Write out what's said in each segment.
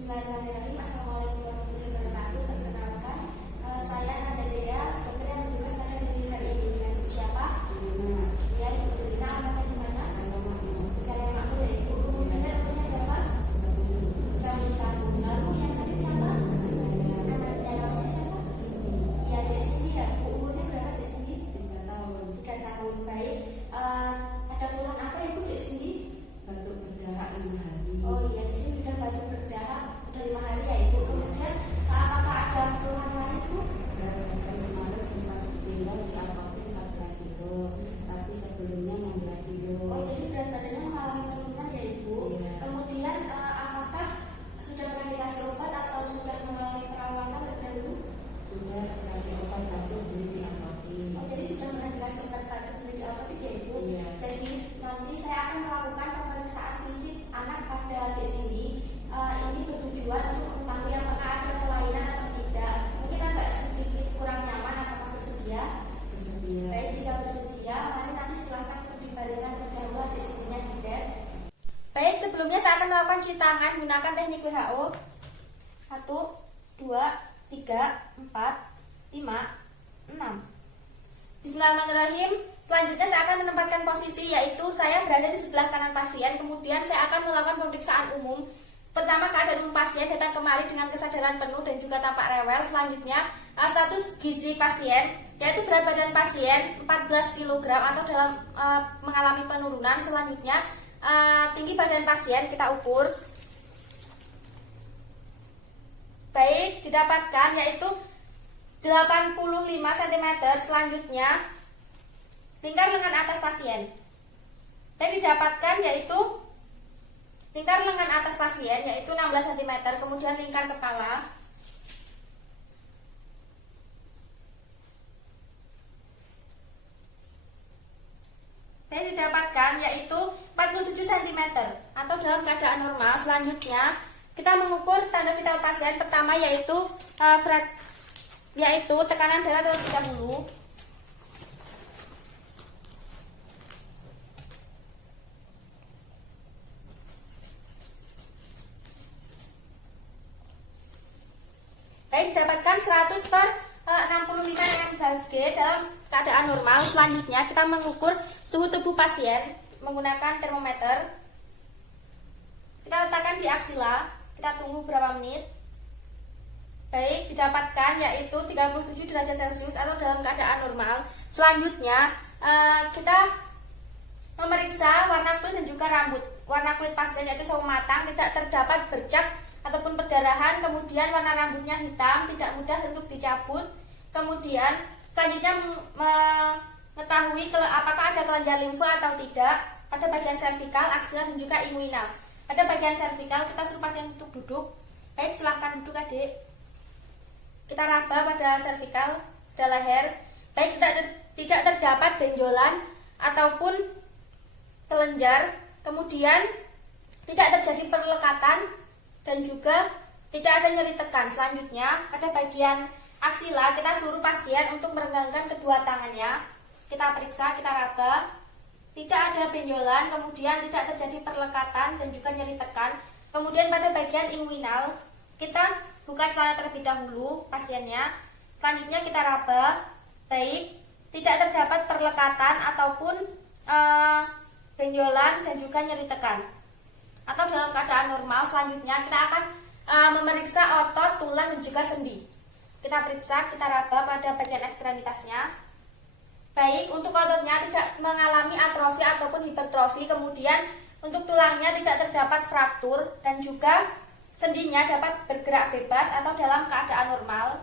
Bismillahirrahmanirrahim. Assalamualaikum warahmatullahi wabarakatuh. Perkenalkan, saya Nanda Dea, dokter yang bertugas pada klinik hari ini. Dengan ibu siapa? Ya, ibu Tulina. Alamatnya di mana? Karya Makmur ya ibu. Kemudian umurnya berapa? Tahun. Lalu yang sakit siapa? Anaknya namanya siapa? Ya, Dek Cindy ya. Umurnya berapa Dek Cindy? 3 tahun. 3 tahun. Baik. Ada keluhan apa ibu Dek Cindy? Batuk berdarah 5 hari. Oh iya, jadi sudah batuk berdarah udah 5 hari ya ibu. Kemudian apakah ada keluhan lain bu? Kemarin sempat tinggal di apotek 14 kilo, tapi sebelumnya 16 kilo. Oh jadi berat badannya mengalami penurunan ya ibu. Iya. Kemudian apakah sudah pernah dikasih obat atau sudah mengalami perawatan terdahulu? Sudah dikasih obat batuk beli di apotek. Oh jadi sudah pernah dikasih obat batuk beli di apotek ya ibu. Iya. Jadi nanti saya akan melakukan pemeriksaan fisik anak pada di sini. Ini bertujuan untuk mengetahui apakah ada kelainan atau tidak. Mungkin agak sedikit kurang nyaman. Apakah bersedia? Bersedia. Baik, jika bersedia, mari nanti silahkan untuk dibaringkan terdahulu di sininya di bed. Baik, sebelumnya saya akan melakukan cuci tangan gunakan teknik WHO. 1, 2, 3, 4, 5, 6. Bismillahirrahmanirrahim. Selanjutnya saya akan menempatkan posisi, yaitu saya berada di sebelah kanan pasien. Kemudian saya akan melakukan pemeriksaan umum. Pertama, keadaan umum pasien datang kemari dengan kesadaran penuh dan juga tampak rewel. Selanjutnya, status gizi pasien, yaitu berat badan pasien 14 kg atau dalam mengalami penurunan. Selanjutnya, tinggi badan pasien kita ukur. Baik, didapatkan yaitu 85 cm. Selanjutnya, lingkar lengan atas pasien. Dan didapatkan yaitu lingkar lengan atas pasien yaitu 16 cm. Kemudian lingkar kepala. Dan didapatkan yaitu 47 cm atau dalam keadaan normal. Selanjutnya, kita mengukur tanda vital pasien. Pertama yaitu tekanan darah terlebih dahulu. Baik, dapatkan 100/65 mmHg dalam keadaan normal. Selanjutnya kita mengukur suhu tubuh pasien menggunakan termometer. Kita letakkan di aksila. Kita tunggu beberapa menit. Baik, didapatkan yaitu 37 derajat Celcius atau dalam keadaan normal. Selanjutnya kita memeriksa warna kulit dan juga rambut. Warna kulit pasien yaitu sawo matang, tidak terdapat bercak ataupun perdarahan. Kemudian warna rambutnya hitam, tidak mudah untuk dicabut. Kemudian selanjutnya mengetahui apakah ada kelenjar limfa atau tidak pada bagian servikal, aksial dan juga inguinal. Pada bagian servikal kita suruh pasien untuk duduk. Baik, silahkan duduk adik. Kita raba pada servikal, pada leher. Baik, tidak terdapat benjolan ataupun kelenjar. Kemudian tidak terjadi perlekatan dan juga tidak ada nyeri tekan. Selanjutnya, pada bagian aksila kita suruh pasien untuk merenggangkan kedua tangannya. Kita periksa, kita raba. Tidak ada benjolan, kemudian tidak terjadi perlekatan dan juga nyeri tekan. Kemudian pada bagian inguinal, kita buka celana terlebih dahulu pasiennya. Selanjutnya kita raba. Baik, tidak terdapat perlekatan ataupun benjolan dan juga nyeri tekan atau dalam keadaan normal. Selanjutnya kita akan memeriksa otot, tulang dan juga sendi. Kita periksa, kita raba pada bagian ekstremitasnya. Baik, untuk ototnya tidak mengalami atrofi ataupun hipertrofi. Kemudian untuk tulangnya tidak terdapat fraktur dan juga sendinya dapat bergerak bebas atau dalam keadaan normal.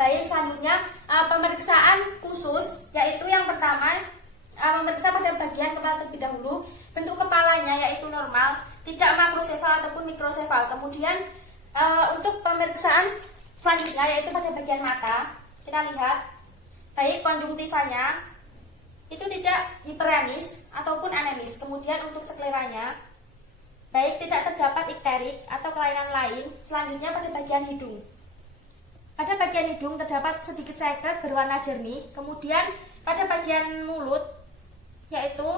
Baik, selanjutnya pemeriksaan khusus, yaitu yang pertama memeriksa pada bagian kepala terlebih dahulu. Bentuk kepalanya yaitu normal, tidak makrosefal ataupun mikrosefal. Kemudian untuk pemeriksaan selanjutnya yaitu pada bagian mata. Kita lihat, baik, konjungtivanya itu tidak hiperemis ataupun anemis. Kemudian untuk skleranya, baik, tidak terdapat ikterik atau kelainan lain. Selanjutnya pada bagian hidung. Pada bagian hidung terdapat sedikit sekret berwarna jernih. Kemudian pada bagian mulut yaitu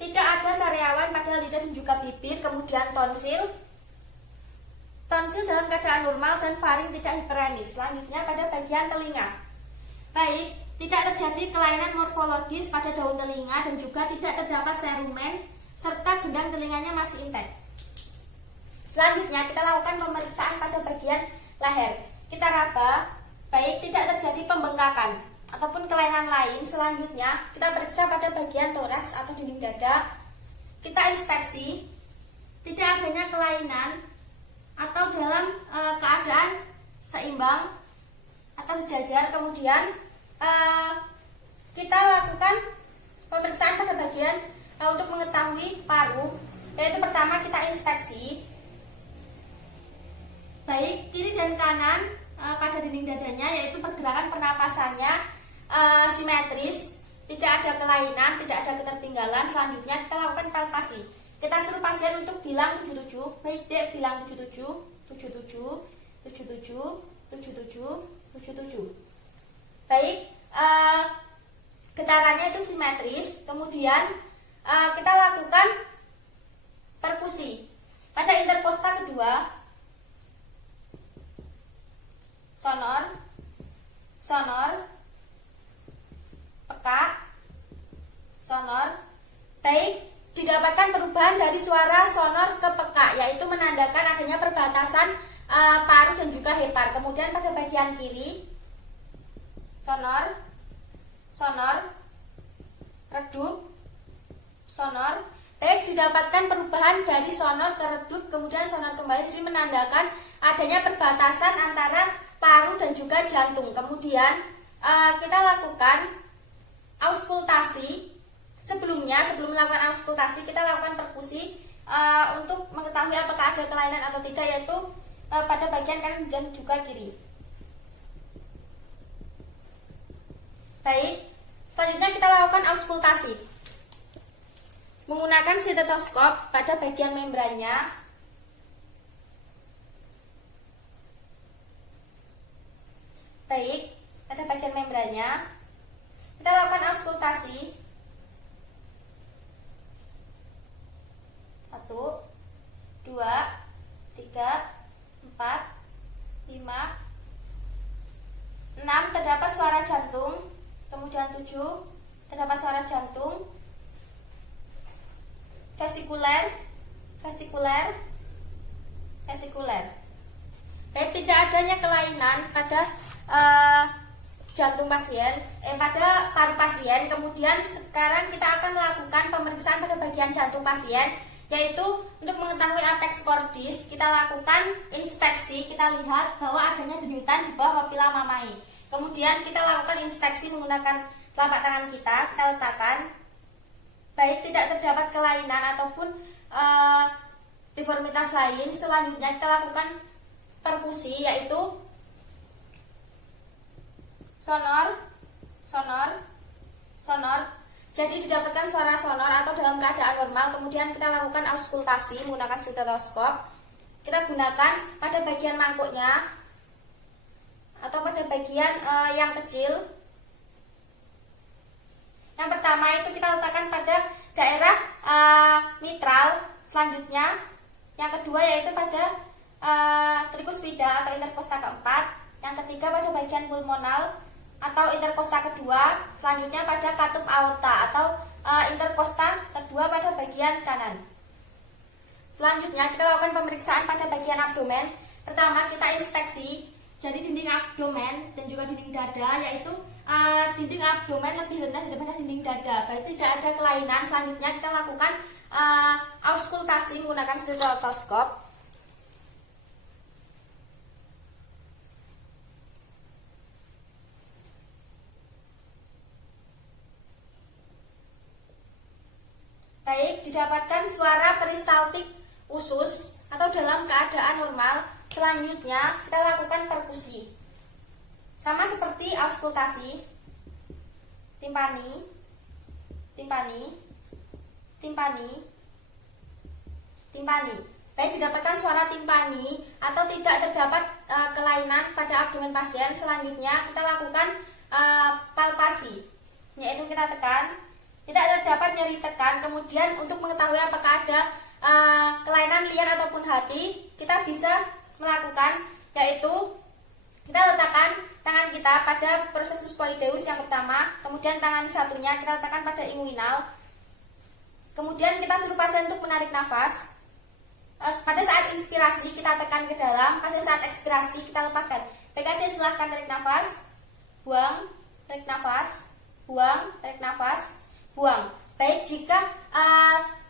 tidak ada sariawan pada lidah dan juga bibir. Kemudian tonsil. tonsil dalam keadaan normal dan faring tidak hiperemis. Selanjutnya pada bagian telinga. Baik, tidak terjadi kelainan morfologis pada daun telinga dan juga tidak terdapat serumen serta gendang telinganya masih intek. Selanjutnya kita lakukan pemeriksaan pada bagian leher. Kita raba, baik tidak terjadi pembengkakan ataupun kelainan lain. Selanjutnya kita periksa pada bagian toraks atau dinding dada. Kita inspeksi, tidak adanya kelainan atau dalam keadaan seimbang atau sejajar. Kemudian kita lakukan pemeriksaan pada bagian untuk mengetahui paru, yaitu pertama kita inspeksi baik kiri dan kanan pada dinding dadanya, yaitu pergerakan pernapasannya simetris, tidak ada kelainan, tidak ada ketertinggalan. Selanjutnya kita lakukan palpasi. Kita suruh pasien untuk bilang 77, baik Dek, bilang 77, 77, 77, 77, 77. Baik, getarannya itu simetris. Kemudian kita lakukan perkusi pada interkosta kedua, sonor, peka, sonor. Baik, didapatkan perubahan dari suara sonor ke peka, yaitu menandakan adanya perbatasan paru dan juga hepar. Kemudian pada bagian kiri, sonor, redup, sonor. Baik, didapatkan perubahan dari sonor ke redup, kemudian sonor kembali, jadi menandakan adanya perbatasan antara paru dan juga jantung. Kemudian kita lakukan auskultasi. Sebelum melakukan auskultasi, kita lakukan perkusi untuk mengetahui apakah ada kelainan atau tidak, yaitu pada bagian kanan dan juga kiri. Baik, selanjutnya kita lakukan auskultasi menggunakan stetoskop pada bagian membrannya. Baik, pada bagian membrannya kita lakukan auskultasi. 1, 2, 3, 4, 5, 6 terdapat suara jantung. Kemudian 7 terdapat suara jantung. Vesikuler. Baik, tidak adanya kelainan pada jantung pasien, pada paru pasien. Kemudian sekarang kita akan melakukan pemeriksaan pada bagian jantung pasien, yaitu untuk mengetahui apex cordis. Kita lakukan inspeksi, kita lihat bahwa adanya denyutan di bawah papila mamae. Kemudian kita lakukan inspeksi menggunakan telapak tangan kita letakkan. Baik, tidak terdapat kelainan ataupun deformitas lain. Selanjutnya kita lakukan perkusi, yaitu sonor. Jadi didapatkan suara sonor atau dalam keadaan normal. Kemudian kita lakukan auskultasi menggunakan stetoskop. Kita gunakan pada bagian mangkuknya atau pada bagian yang kecil. Yang pertama itu kita letakkan pada daerah mitral. Selanjutnya yang kedua yaitu pada trikuspida atau interkosta keempat. Yang ketiga pada bagian pulmonal atau interkosta kedua. Selanjutnya pada katup aorta atau interkosta kedua pada bagian kanan. Selanjutnya kita lakukan pemeriksaan pada bagian abdomen. Pertama kita inspeksi, jadi dinding abdomen dan juga dinding dada, yaitu dinding abdomen lebih rendah daripada dinding dada, berarti tidak ada kelainan. Selanjutnya kita lakukan auskultasi menggunakan stetoskop. Baik, didapatkan suara peristaltik usus atau dalam keadaan normal. Selanjutnya kita lakukan perkusi. Sama seperti auskultasi. Timpani. Baik, didapatkan suara timpani atau tidak terdapat kelainan pada abdomen pasien. Selanjutnya kita lakukan palpasi, yaitu kita tekan. Tidak terdapat nyeri tekan. Kemudian untuk mengetahui apakah ada kelainan liar ataupun hati, kita bisa melakukan, yaitu kita letakkan tangan kita pada proses poideus yang pertama, kemudian tangan satunya kita letakkan pada inguinal, kemudian kita suruh pasien untuk menarik nafas. Pada saat inspirasi kita tekan ke dalam, pada saat ekspirasi kita lepaskan. Baik, adik silahkan tarik nafas, buang, tarik nafas, buang, tarik nafas, buang. Baik, jika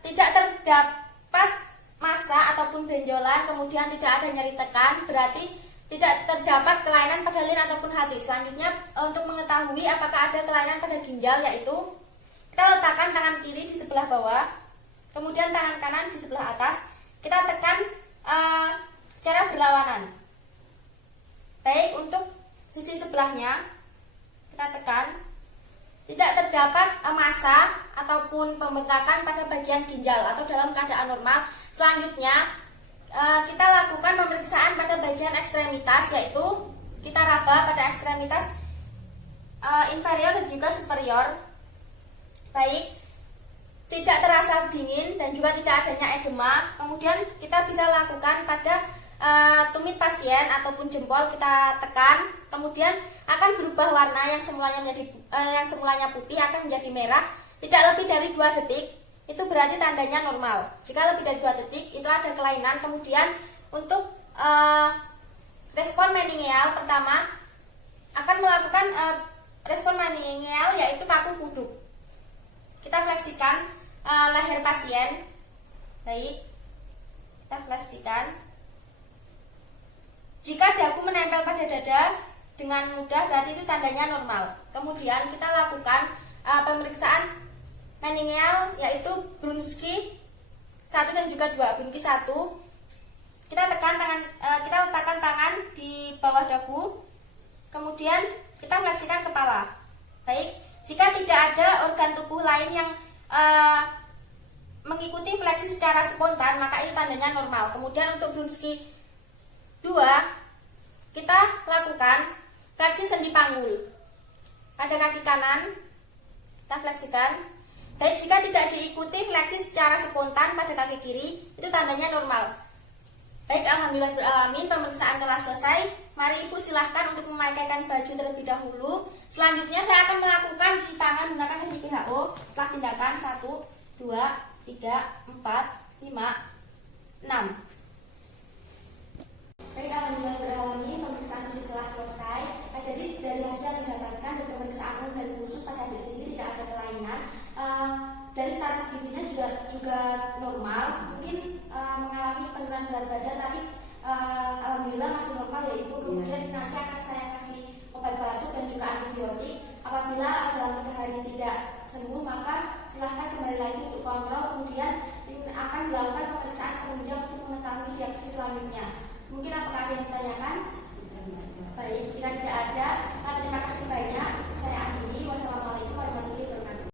tidak terdapat massa ataupun benjolan, kemudian tidak ada nyeri tekan, berarti tidak terdapat kelainan pada lin ataupun hati. Selanjutnya, untuk mengetahui apakah ada kelainan pada ginjal, yaitu kita letakkan tangan kiri di sebelah bawah, kemudian tangan kanan di sebelah atas, kita tekan secara berlawanan. Baik, untuk sisi sebelahnya kita tekan. Tidak terdapat massa ataupun pembengkakan pada bagian ginjal atau dalam keadaan normal. Selanjutnya kita lakukan pemeriksaan pada bagian ekstremitas, yaitu kita raba pada ekstremitas inferior dan juga superior. Baik, tidak terasa dingin dan juga tidak adanya edema. Kemudian kita bisa lakukan pada tumit pasien ataupun jempol, kita tekan, kemudian akan berubah warna yang semulanya putih akan menjadi merah tidak lebih dari 2 detik. Itu berarti tandanya normal. Jika lebih dari 2 detik itu ada kelainan. Kemudian untuk respon meningeal pertama akan melakukan respon meningeal, yaitu kaku kuduk. Kita fleksikan leher pasien. Baik, kita fleksikan. Jika dagu menempel pada dada dengan mudah, berarti itu tandanya normal. Kemudian kita lakukan pemeriksaan meningeal, yaitu Brunski 1 dan juga 2. Brunski 1, kita letakkan tangan di bawah dagu, kemudian kita fleksikan kepala. Baik, jika tidak ada organ tubuh lain yang mengikuti fleksi secara spontan, maka itu tandanya normal. Kemudian untuk Brunski 2, kita lakukan fleksi sendi panggul pada kaki kanan, kita fleksikan. Baik, jika tidak diikuti fleksi secara spontan pada kaki kiri, itu tandanya normal. Baik, alhamdulillahirrahmanirrahim, pemeriksaan telah selesai. Mari ibu silahkan untuk memakaikan baju terlebih dahulu. Selanjutnya saya akan melakukan cuci tangan menggunakan teknik WHO. Setelah tindakan 1, 2, 3, 4, 5, 6. Baik, alhamdulillahirrahmanirrahim, pemeriksaan fisik telah selesai. Jadi dari hasil yang didapatkan dari pemeriksaan umum dan khusus pada adik sendiri tidak ada kelainan. Dari status gizinya juga normal, mungkin mengalami penurunan berat badan, tapi alhamdulillah masih normal, yaitu kemudian nanti akan saya kasih obat batuk dan juga antibiotik. Apabila dalam 3 hari tidak sembuh, maka silahkan kembali lagi untuk kontrol, kemudian akan dilakukan pemeriksaan penunjang untuk mengetahui diagnosis selanjutnya. Mungkin apakah ada yang ditanyakan?